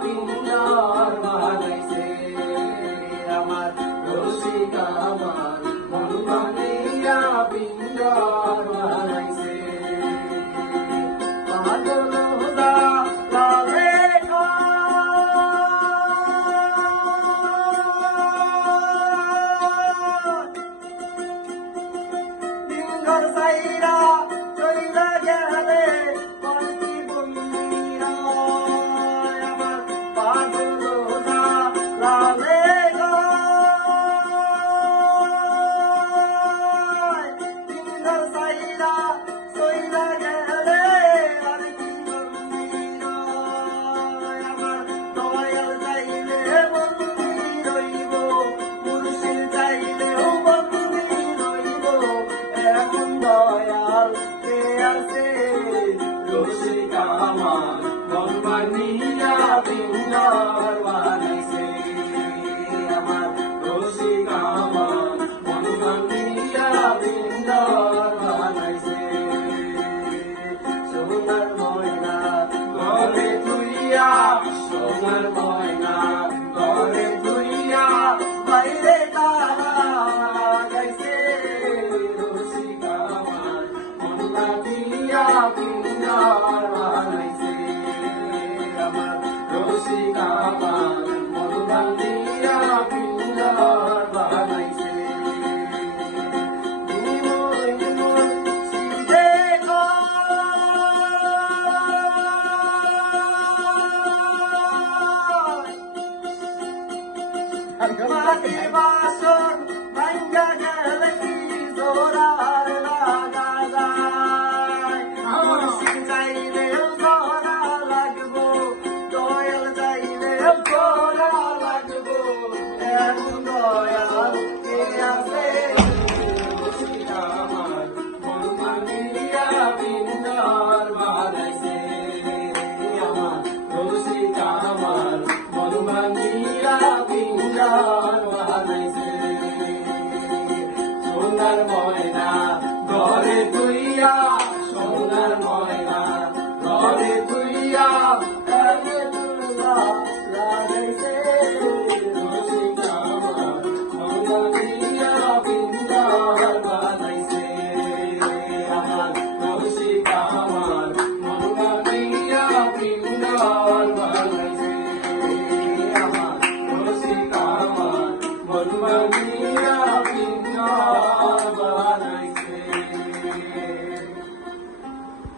পিঞ্জর বানাইছে আমার রসিক আমার মন ভাঙিয়া পিঞ্জর বানাইছে পাগল হুদা লাভে পিঞ্জর সাইরা চইলা গেলে পালকি বন্দিরা আমার পাগল হুদা লাভে পিঞ্জর সাইরা চইলা গেলে পালকি বন্দিরা আমার দয়াল চাইলে বন্দি রইব মুর্শিদ চাইলেও বন্দি রইব এখন দয়াল কে আছে রসিক আমার মন ভাঙিয়া পিঞ্জর বানাইছে আমার রসিক আমার মন ভাঙিয়া পিঞ্জর বানাইছে সোনার ময়না ঘরে তুইয়া সোনার ময়না ঘরে তুইয়া বাইরে তারা গাইছে রসিক আমার মন ভাঙিয়া পিঞ্জর বানাইছে আমার রসিক আমার মন ভাঙিয়া পিঞ্জর বানাইছে মাটি বাসন